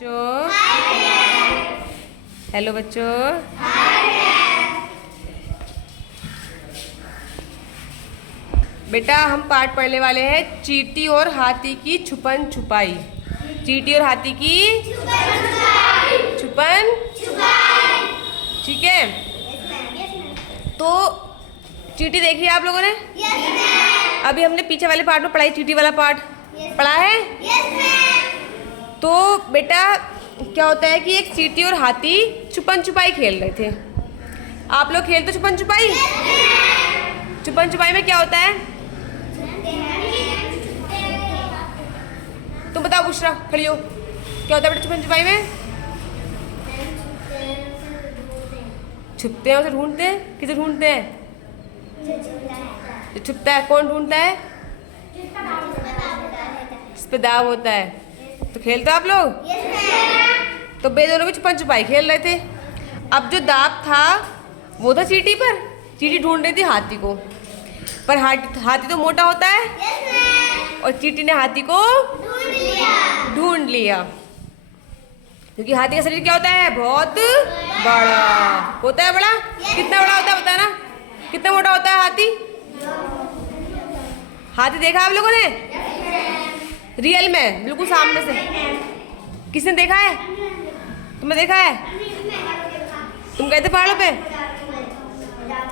बच्चों, हेलो बच्चों। बेटा हम पाठ पढ़ने वाले हैं चींटी और हाथी की छुपन छुपाई। चींटी और हाथी की छुपन छुपाई, ठीक है। तो चींटी देखी आप लोगों ने? अभी हमने पीछे वाले पार्ट में पढ़ाई, चींटी वाला पार्ट पढ़ा है। तो बेटा क्या होता है कि एक चींटी और हाथी छुपन छुपाई खेल रहे थे। आप लोग खेलते छुपन छुपाई? छुपन छुपाई में क्या होता है? तुम बताओ बुशरा, खड़ी हो। क्या होता है बेटा छुपन छुपाई में? छुपते हैं, उसे ढूंढते हैं। किसे ढूंढते हैं? जो छुपता है। कौन ढूंढता है? इस पे दाव होता है। तो खेलते हो आप लोग? तो बे दोनों भी छुपन छुपाई खेल रहे थे। अब जो दाव था वो था चींटी पर। चींटी ढूंढ रही थी हाथी को, पर हाथी तो मोटा होता है और चींटी ने हाथी को ढूंढ लिया। क्योंकि हाथी का शरीर क्या होता है? बहुत बड़ा होता है। बड़ा कितना बड़ा होता है बताना? कितना मोटा होता है हाथी? हाथी देखा आप लोगों ने? रियल में बिल्कुल सामने से? किसने देखा है? तुमने देखा है? तुम गए थे पहाड़ों पे?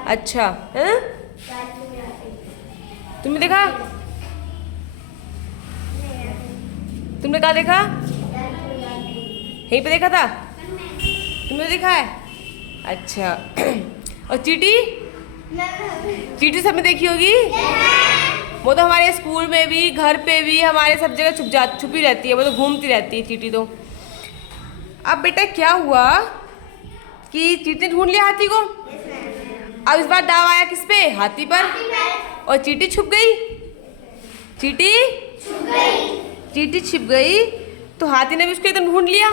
अच्छा है? तुमने देखा? तुमने कहाँ देखा? यहीं पे देखा था? तुमने देखा है? अच्छा। और चींटी? चींटी सबने देखी होगी। वो तो हमारे स्कूल में भी, घर पे भी, हमारे सब जगह छुपी रहती है। वो तो घूमती रहती है चींटी तो। अब बेटा क्या हुआ कि चींटी ने ढूंढ लिया हाथी को। अब इस बार दाव आया किस पे? हाथी पर। और चींटी छुप गई। चींटी छिप गई तो हाथी ने भी उसको एकदम ढूंढ लिया।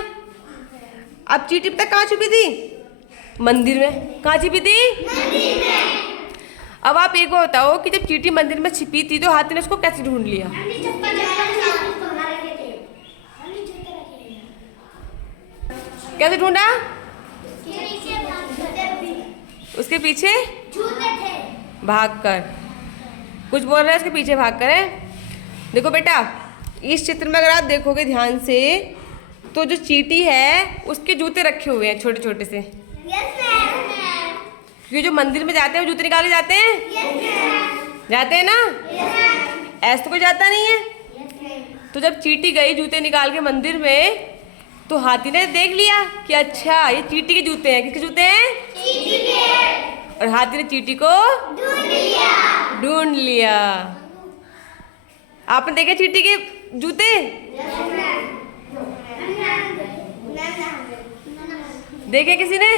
अब चींटी तक कहाँ छुपी थी? मंदिर में। कहाँ छिपी थी? मंदिर में। अब आप एक बार बताओ कि जब चींटी मंदिर में छिपी थी तो हाथी ने उसको कैसे ढूंढ लिया? कैसे ढूंढा? उसके पीछे भागकर। कुछ बोल रहे हैं उसके पीछे भागकर है। देखो बेटा इस चित्र में अगर आप देखोगे ध्यान से तो जो चींटी है उसके जूते रखे हुए हैं छोटे छोटे से। क्योंकि जो मंदिर में जाते हैं वो जूते निकाल के जाते हैं। जाते हैं ना? ऐसे तो कोई जाता नहीं है। तो जब चींटी गई जूते निकाल के मंदिर में तो हाथी ने देख लिया कि अच्छा ये चींटी के जूते हैं। किसके जूते हैं? चींटी के। और हाथी ने चींटी को ढूंढ लिया। आपने देखे चींटी के जूते? देखे किसी ने?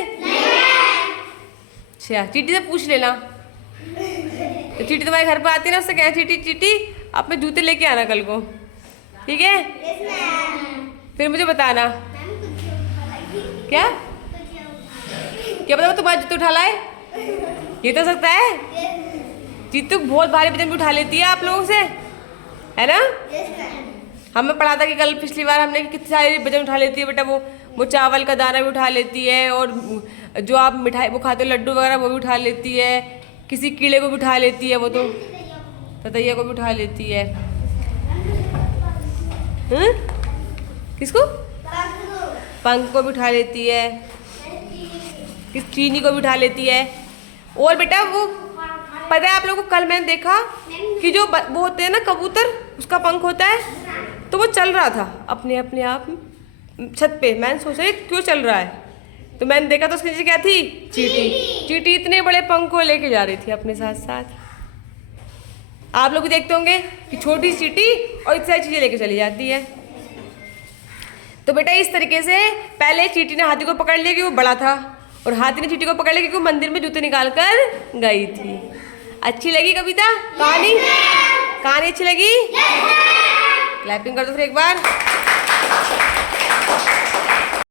अच्छा चींटी से पूछ लेना। तो चींटी तुम्हारे घर पर आती है ना, उससे कहना चींटी चींटी अपने जूते लेके आना कल को, ठीक है? फिर मुझे बताना। क्या क्या पता तुम्हारे जूते उठा लाए? ये तो सकता है। चींटी तो बहुत भारी वजन भी उठा लेती है आप लोगों से, है ना? हमें पढ़ा था कि कल पिछली बार हमने कितनी सारी वजन उठा लेती है बेटा। वो चावल का दाना भी उठा लेती है और जो आप मिठाई वो खाते हो लड्डू वगैरह वो भी उठा लेती है। किसी कीड़े को भी उठा लेती है। वो तो ततैया को भी उठा लेती है। किसको? पंख को भी उठा लेती है। किस चीनी को भी उठा लेती है। और बेटा वो पता है आप लोगों को कल मैंने देखा कि जो वो होते हैं ना कबूतर, उसका पंख होता है तो वो चल रहा था अपने आप छत पे। मैंने सोचा क्यों चल रहा है, तो मैंने देखा तो उसके नीचे क्या थी? चींटी। चींटी इतने बड़े पंख को लेके जा रही थी अपने साथ साथ। आप लोग भी देखते होंगे कि छोटी चींटी और इतनी सारी चीजें लेके चली जाती है। तो बेटा इस तरीके से पहले चींटी ने हाथी को पकड़ लिया कि वो बड़ा था और हाथी ने चींटी को पकड़ लिया क्योंकि वो मंदिर में जूते निकाल कर गई थी। अच्छी लगी कविता? कहानी अच्छी लगी? क्लैपिंग कर दो फिर एक बार।